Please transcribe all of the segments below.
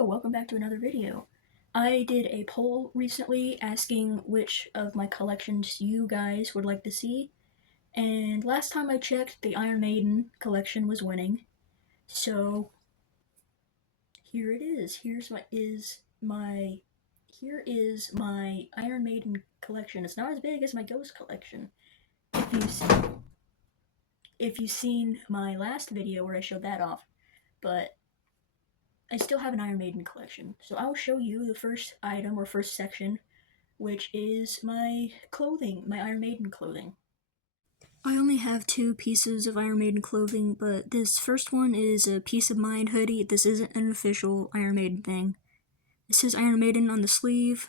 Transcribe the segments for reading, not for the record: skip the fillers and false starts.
Hello, welcome back to another video. I did a poll recently asking which of my collections you guys would like to see, and last time I checked, the Iron Maiden collection was winning. So here it is. Here is my Iron Maiden collection. It's not as big as my Ghost collection. If you've seen my last video where I showed that off, but I still have an Iron Maiden collection. So I'll show you the first item or first section, which is my clothing, my Iron Maiden clothing. I only have two pieces of Iron Maiden clothing, but this first one is a Peace of Mind hoodie. This isn't an official Iron Maiden thing. It says Iron Maiden on the sleeve,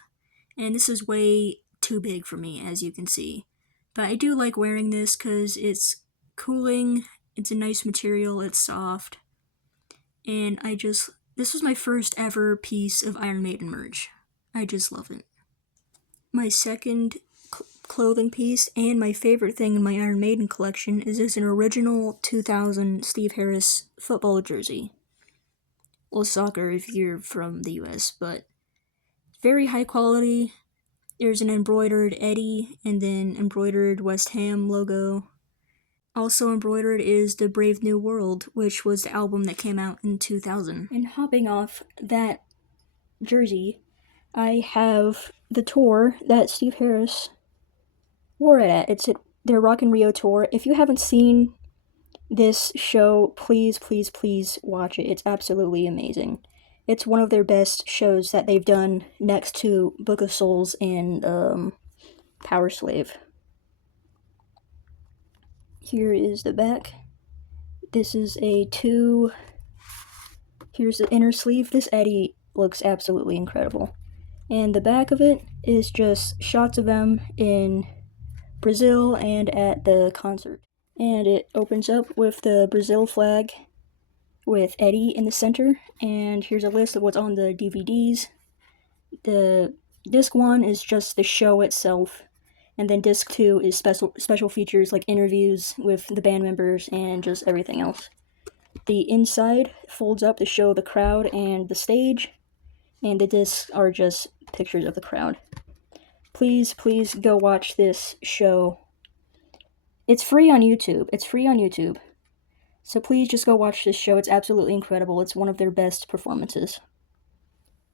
and this is way too big for me, as you can see. But I do like wearing this because it's cooling, it's a nice material, it's soft, and this was my first ever piece of Iron Maiden merch. I just love it. My second clothing piece and my favorite thing in my Iron Maiden collection is an original 2000 Steve Harris football jersey. Well, soccer if you're from the US, but very high quality. There's an embroidered Eddie and then embroidered West Ham logo. Also embroidered is the Brave New World, which was the album that came out in 2000. And hopping off that jersey, I have the tour that Steve Harris wore it at. It's at their Rock in Rio tour. If you haven't seen this show, please watch it. It's absolutely amazing. It's one of their best shows that they've done next to Book of Souls and Power Slave. Here is the back. This is here's the inner sleeve. This Eddie looks absolutely incredible. And the back of it is just shots of them in Brazil and at the concert. And it opens up with the Brazil flag with Eddie in the center. And here's a list of what's on the DVDs. The disc 1 is just the show itself. And then disc 2 is special features like interviews with the band members and just everything else. The inside folds up to show the crowd and the stage, and the discs are just pictures of the crowd. Please go watch this show. It's free on YouTube. So please just go watch this show. It's absolutely incredible. It's one of their best performances.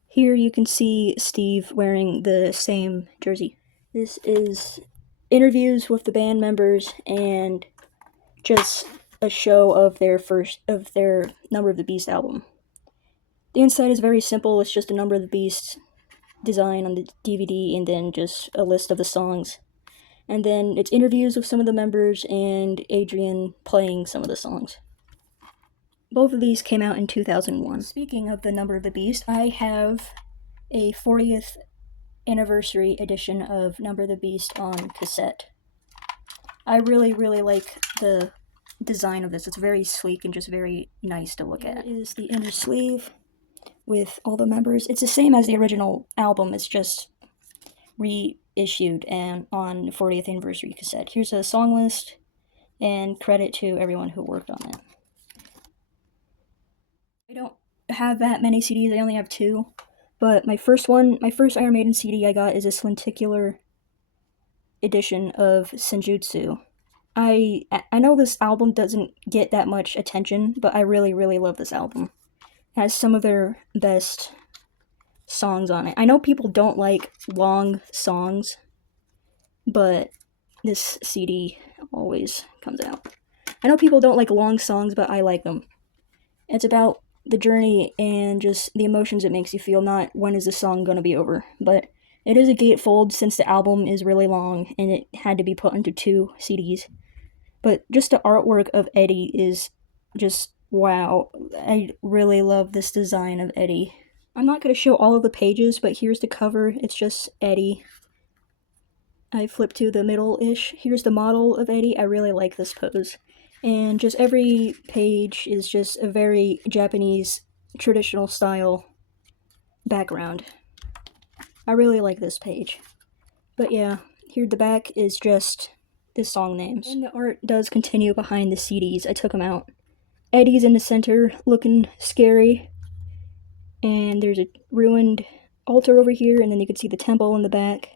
Here you can see Steve wearing the same jersey. This is interviews with the band members and just a show of their Number of the Beast album. The inside is very simple. It's just a Number of the Beast design on the DVD and then just a list of the songs. And then it's interviews with some of the members and Adrian playing some of the songs. Both of these came out in 2001. Speaking of the Number of the Beast, I have a 40th anniversary edition of Number of the Beast on cassette. I really like the design of this. It's very sleek and just very nice to look at. Here is the inner sleeve with all the members. It's the same as the original album, it's just reissued and on 40th anniversary cassette. Here's a song list and credit to everyone who worked on it. I don't have that many CDs, I only have 2. But my first Iron Maiden CD I got is a lenticular edition of Senjutsu. I know this album doesn't get that much attention, but I really love this album. It has some of their best songs on it. I know people don't like long songs, but this CD always comes out. I know people don't like long songs, but I like them. It's about the journey and just the emotions it makes you feel, not when is the song gonna be over. But it is a gatefold since the album is really long and it had to be put into 2 CDs. But just the artwork of Eddie is just wow. I really love this design of Eddie. I'm not gonna show all of the pages, but here's the cover. It's just Eddie. I flip to the middle-ish. Here's the model of Eddie. I really like this pose. And just every page is just a very Japanese traditional style background. I really like this page. But yeah, here the back is just the song names. And the art does continue behind the CDs. I took them out. Eddie's in the center looking scary. And there's a ruined altar over here, and then you can see the temple in the back.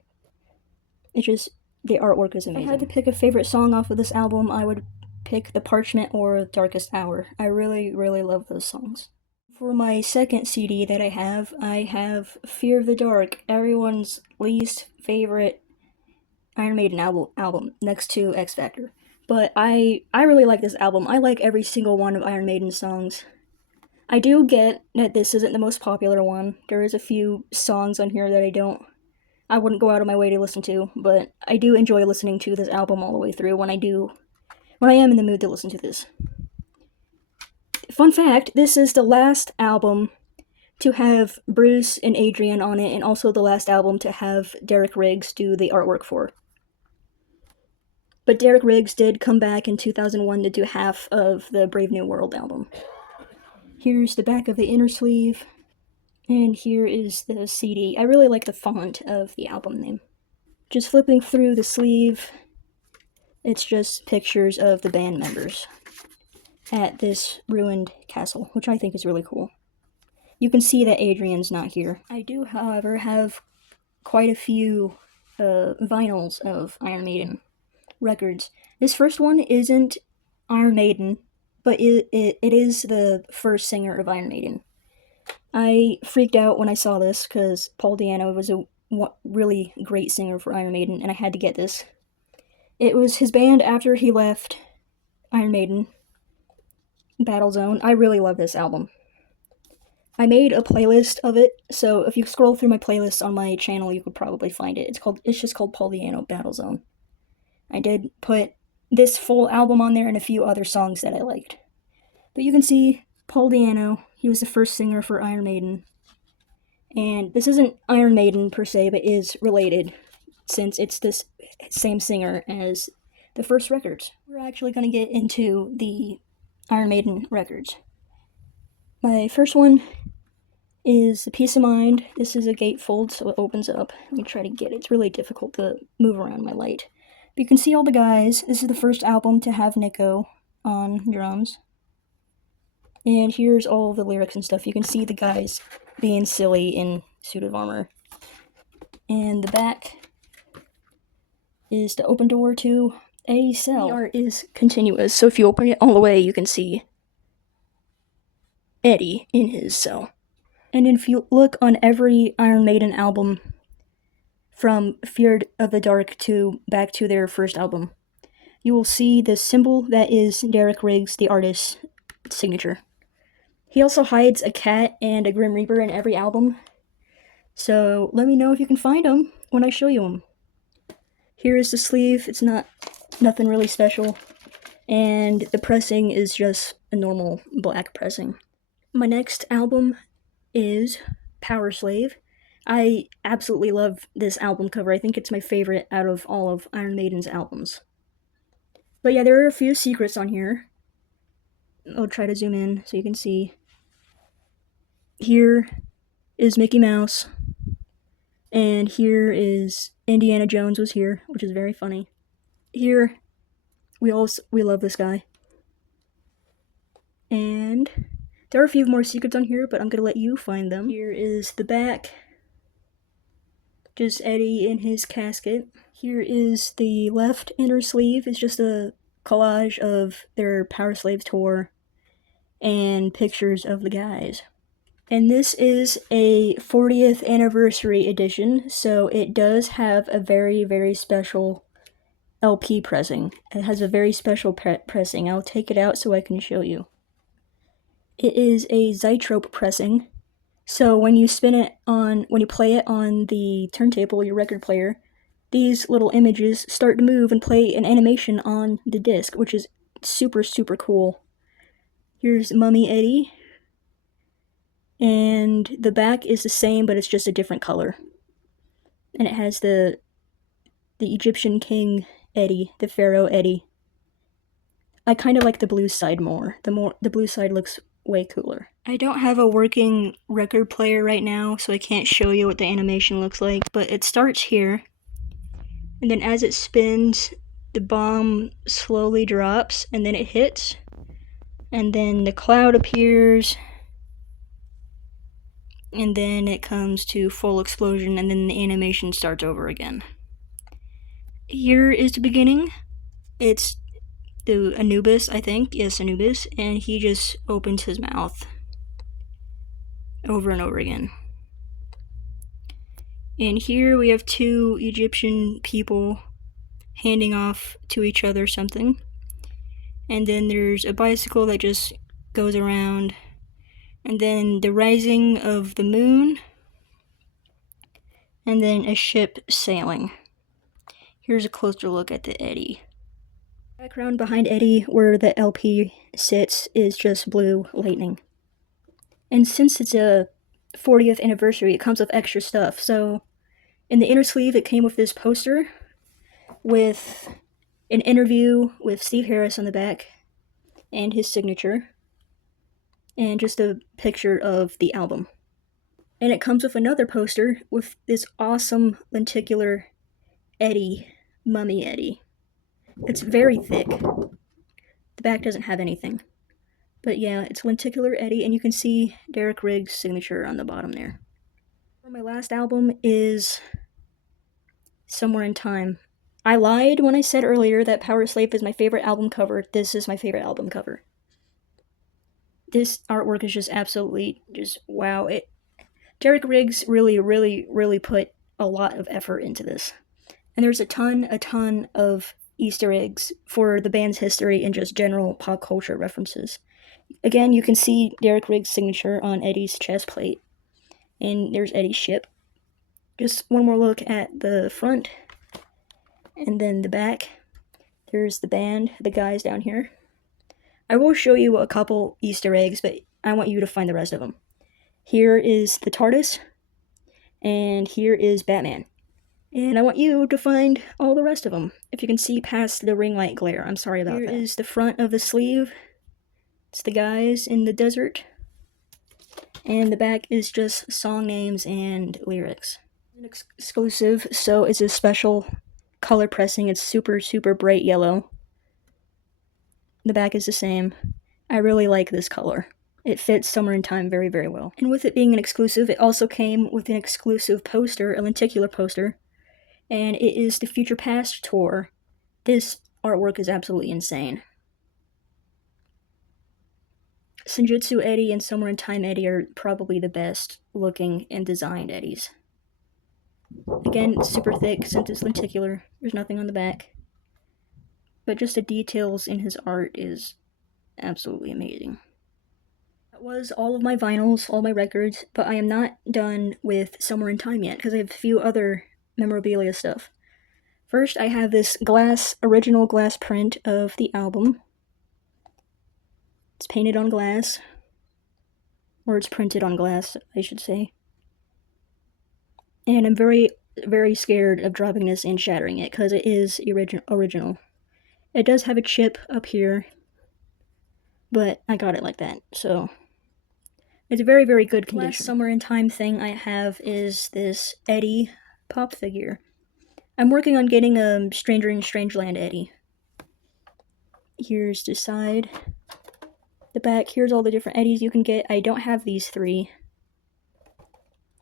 It's just, the artwork is amazing. If I had to pick a favorite song off of this album, I would pick The Parchment or Darkest Hour. I really, really love those songs. For my second CD that I have Fear of the Dark, everyone's least favorite Iron Maiden album next to X Factor. But I really like this album. I like every single one of Iron Maiden's songs. I do get that this isn't the most popular one. There is a few songs on here that I wouldn't go out of my way to listen to, but I do enjoy listening to this album all the way through when I am in the mood to listen to this. Fun fact, this is the last album to have Bruce and Adrian on it, and also the last album to have Derek Riggs do the artwork for. But Derek Riggs did come back in 2001 to do half of the Brave New World album. Here's the back of the inner sleeve, and here is the CD. I really like the font of the album name. Just flipping through the sleeve, it's just pictures of the band members at this ruined castle, which I think is really cool. You can see that Adrian's not here. I do, however, have quite a few vinyls of Iron Maiden records. This first one isn't Iron Maiden, but it is the first singer of Iron Maiden. I freaked out when I saw this because Paul Di'Anno was a really great singer for Iron Maiden, and I had to get this. It was his band after he left Iron Maiden, Battlezone. I really love this album. I made a playlist of it, so if you scroll through my playlist on my channel, you could probably find it. It's just called Paul Di'Anno Battlezone. I did put this full album on there and a few other songs that I liked. But you can see Paul Di'Anno, he was the first singer for Iron Maiden. And this isn't Iron Maiden per se, but is related, since it's this same singer as the first records. We're actually going to get into the Iron Maiden records. My first one is Peace of Mind. This is a gatefold, so it opens up. Let me try to get it. It's really difficult to move around my light. But you can see all the guys. This is the first album to have Nico on drums. And here's all the lyrics and stuff. You can see the guys being silly in suit of armor. And the back is the open door to a cell. The art is continuous, so if you open it all the way, you can see Eddie in his cell. And if you look on every Iron Maiden album, from Fear of the Dark to back to their first album, you will see the symbol that is Derek Riggs, the artist's signature. He also hides a cat and a Grim Reaper in every album, so let me know if you can find them when I show you them. Here is the sleeve. It's nothing really special, and the pressing is just a normal black pressing. My next album is Power Slave. I absolutely love this album cover. I think it's my favorite out of all of Iron Maiden's albums. But yeah, there are a few secrets on here. I'll try to zoom in so you can see. Here is Mickey Mouse, and here is Indiana Jones was here, which is very funny. Here, we love this guy. And there are a few more secrets on here, but I'm gonna let you find them. Here is the back. Just Eddie in his casket. Here is the left inner sleeve. It's just a collage of their Power Slave tour and pictures of the guys. And this is a 40th anniversary edition, so it does have a very, very special LP pressing. It has a very special pressing. I'll take it out so I can show you. It is a Zytrope pressing. So when you play it on the turntable, your record player, these little images start to move and play an animation on the disc, which is super, super cool. Here's Mummy Eddie. And the back is the same, but it's just a different color. And it has the Egyptian king Eddie, the pharaoh Eddie. I kind of like the blue side more. The blue side looks way cooler. I don't have a working record player right now, so I can't show you what the animation looks like, but it starts here, and then as it spins, the bomb slowly drops, and then it hits, and then the cloud appears, and then it comes to full explosion, and then the animation starts over again. Here is the beginning. It's the Anubis, I think. Yes, Anubis. And he just opens his mouth over and over again. And here we have two Egyptian people handing off to each other something. And then there's a bicycle that just goes around. And then the rising of the moon. And then a ship sailing. Here's a closer look at the Eddie. Background behind Eddie, where the LP sits, is just blue lightning. And since it's a 40th anniversary, it comes with extra stuff. So in the inner sleeve, it came with this poster with an interview with Steve Harris on the back and his signature, and just a picture of the album. And it comes with another poster with this awesome lenticular Eddie, Mummy Eddie. It's very thick. The back doesn't have anything. But yeah, it's lenticular Eddie, and you can see Derek Riggs' signature on the bottom there. My last album is Somewhere in Time. I lied when I said earlier that Power Slave is my favorite album cover. This is my favorite album cover. This artwork is just absolutely just wow. Derek Riggs really put a lot of effort into this. And there's a ton of Easter eggs for the band's history and just general pop culture references. Again, you can see Derek Riggs' signature on Eddie's chest plate. And there's Eddie's ship. Just one more look at the front. And then the back. There's the band, the guys down here. I will show you a couple Easter eggs, but I want you to find the rest of them. Here is the TARDIS. And here is Batman. And I want you to find all the rest of them. If you can see past the ring light glare, I'm sorry about that. Here is the front of the sleeve. It's the guys in the desert. And the back is just song names and lyrics. It's exclusive, so it's a special color pressing. It's super bright yellow. The back is the same. I really like this color. It fits Somewhere in Time very well. And with it being an exclusive, it also came with an exclusive poster, a lenticular poster. And it is the Future Past tour. This artwork is absolutely insane. Senjutsu Eddie and Somewhere in Time Eddie are probably the best looking and designed Eddies. Again, super thick since it's lenticular. There's nothing on the back. But just the details in his art is absolutely amazing. That was all of my vinyls, all my records, but I am not done with Somewhere in Time yet because I have a few other memorabilia stuff. First, I have this original glass print of the album. It's painted on glass, or it's printed on glass, I should say. And I'm very scared of dropping this and shattering it, because it is original. It does have a chip up here, but I got it like that, so it's a very good condition. The last Somewhere in Time thing I have is this Eddie pop figure. I'm working on getting a Stranger in Strangeland Eddie. Here's the side. The back, here's all the different Eddies you can get. I don't have these three.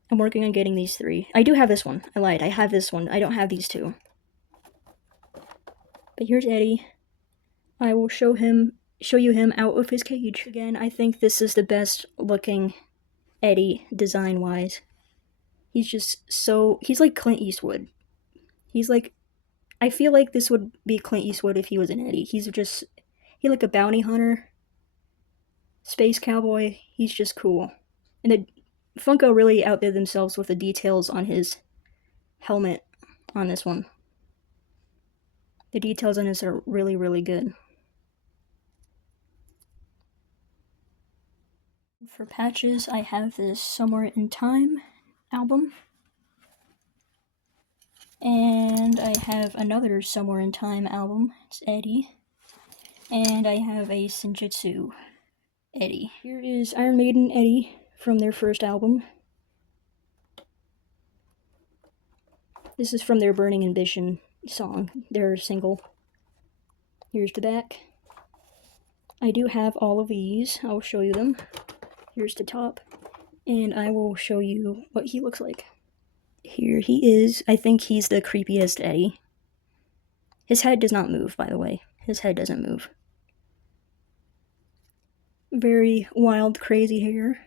I'm working on getting these three. I do have this one. I lied. I have this one. I don't have these two. But here's Eddie. I will show you him out of his cage. Again, I think this is the best looking Eddie design-wise. He's like Clint Eastwood. I feel like this would be Clint Eastwood if he was an Eddie. He's like a bounty hunter. Space cowboy, he's just cool. And the Funko really outdid themselves with the details on his helmet on this one. The details on this are really good. For patches, I have this Somewhere in Time album. And I have another Somewhere in Time album. It's Eddie. And I have a Senjutsu Eddie. Here is Iron Maiden Eddie from their first album. This is from their Burning Ambition song, their single. Here's the back. I do have all of these. I'll show you them. Here's the top. and I will show you what he looks like. Here he is. I think he's the creepiest Eddie. His head does not move, by the way. His head doesn't move. Very wild, crazy hair.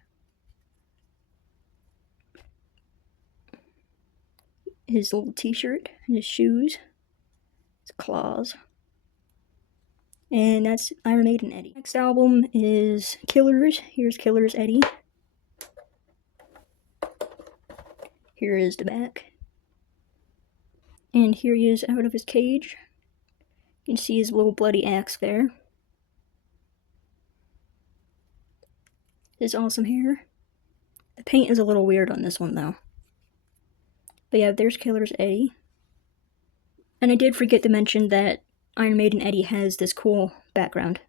His little t-shirt, his shoes, his claws. And that's Iron Maiden Eddie. Next album is Killers. Here's Killers Eddie. Here is the back. And here he is out of his cage. You can see his little bloody axe there. His awesome hair. The paint is a little weird on this one though. But yeah, there's Killers Eddie. And I did forget to mention that Iron Maiden Eddie has this cool background.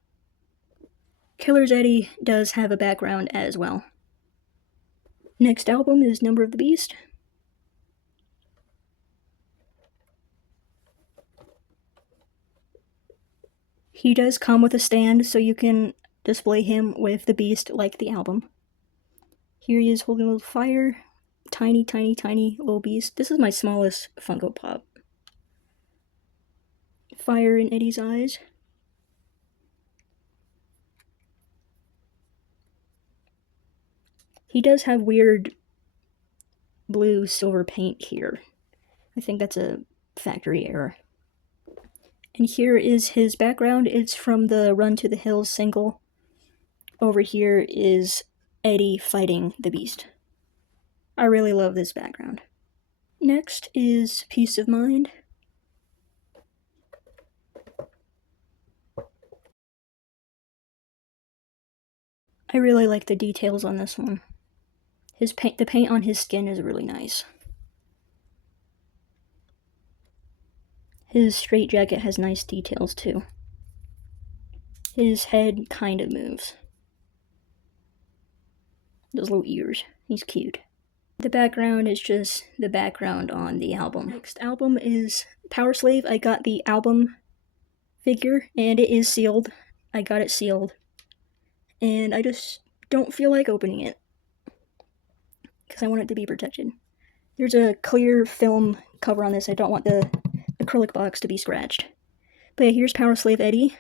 Killers Eddie does have a background as well. Next album is Number of the Beast. He does come with a stand, so you can display him with the beast like the album. Here he is holding a little fire. Tiny, tiny, tiny little beast. This is my smallest Funko Pop. Fire in Eddie's eyes. He does have weird blue silver paint here. I think that's a factory error. And here is his background. It's from the Run to the Hills single. Over here is Eddie fighting the beast. I really love this background. Next is Peace of Mind. I really like the details on this one. The paint on his skin is really nice. His straitjacket has nice details too. His head kind of moves. Those little ears. He's cute. The background is just the background on the album. Next album is Power Slave. I got the album figure and it is sealed. I got it sealed. And I just don't feel like opening it because I want it to be protected. There's a clear film cover on this. I don't want the acrylic box to be scratched. But yeah, here's Power Slave Eddie.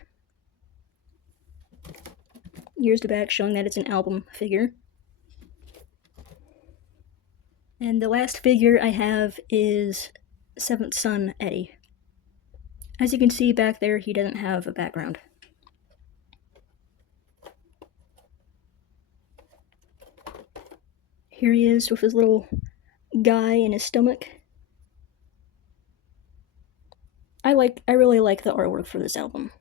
Here's the back showing that it's an album figure. And the last figure I have is Seventh Son Eddie. As you can see back there, he doesn't have a background. Here he is with his little guy in his stomach. I really like the artwork for this album.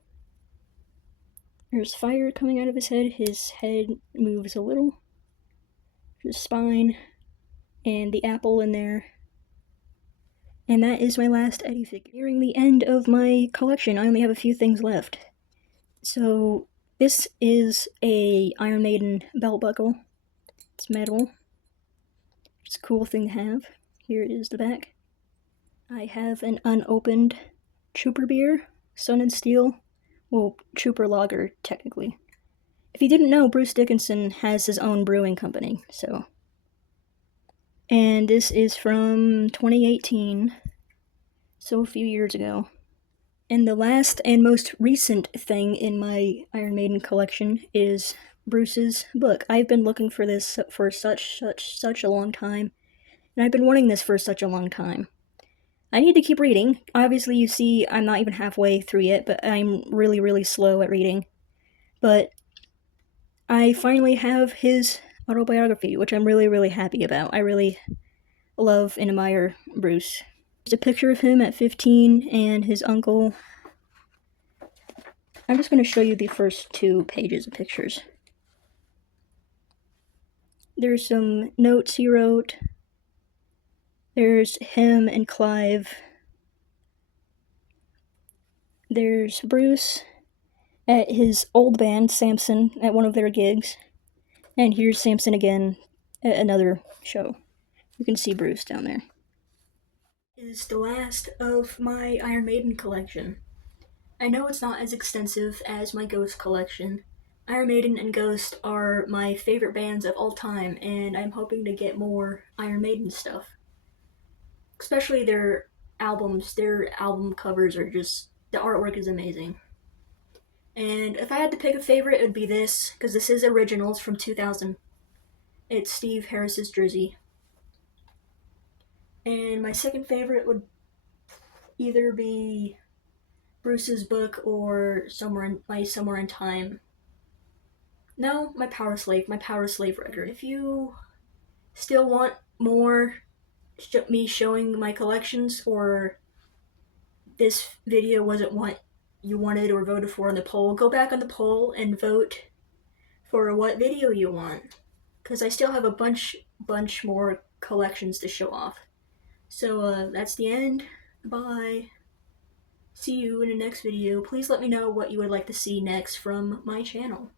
There's fire coming out of his head. His head moves a little. His spine. And the apple in there. And that is my last Eddie figure. Nearing the end of my collection, I only have a few things left. So this is a Iron Maiden belt buckle. It's metal. It's a cool thing to have. Here it is, the back. I have an unopened Trooper beer, Sun and Steel. Well, Trooper Lager, technically. If you didn't know, Bruce Dickinson has his own brewing company, so. And this is from 2018, so a few years ago. And the last and most recent thing in my Iron Maiden collection is Bruce's book. I've been looking for this for such a long time, and I've been wanting this for such a long time. I need to keep reading. Obviously, you see I'm not even halfway through yet, but I'm really, really slow at reading. But I finally have his autobiography, which I'm really, really happy about. I really love and admire Bruce. There's a picture of him at 15 and his uncle. I'm just going to show you the first 2 pages of pictures. There's some notes he wrote. There's him and Clive. There's Bruce at his old band, Samson, at one of their gigs. And here's Samson again at another show. You can see Bruce down there. This is the last of my Iron Maiden collection. I know it's not as extensive as my Ghost collection. Iron Maiden and Ghost are my favorite bands of all time, and I'm hoping to get more Iron Maiden stuff. Especially their albums. Their album covers are just, the artwork is amazing. And if I had to pick a favorite, it would be this, because this is originals from 2000. It's Steve Harris's Drizzy. And my second favorite would either be Bruce's Book or Somewhere in Time. No, my Power Slave record. If you still want more me showing my collections, or this video wasn't what you wanted or voted for in the poll, go back on the poll and vote for what video you want, because I still have a bunch more collections to show off. So that's the end. Bye. See you in the next video. Please let me know what you would like to see next from my channel.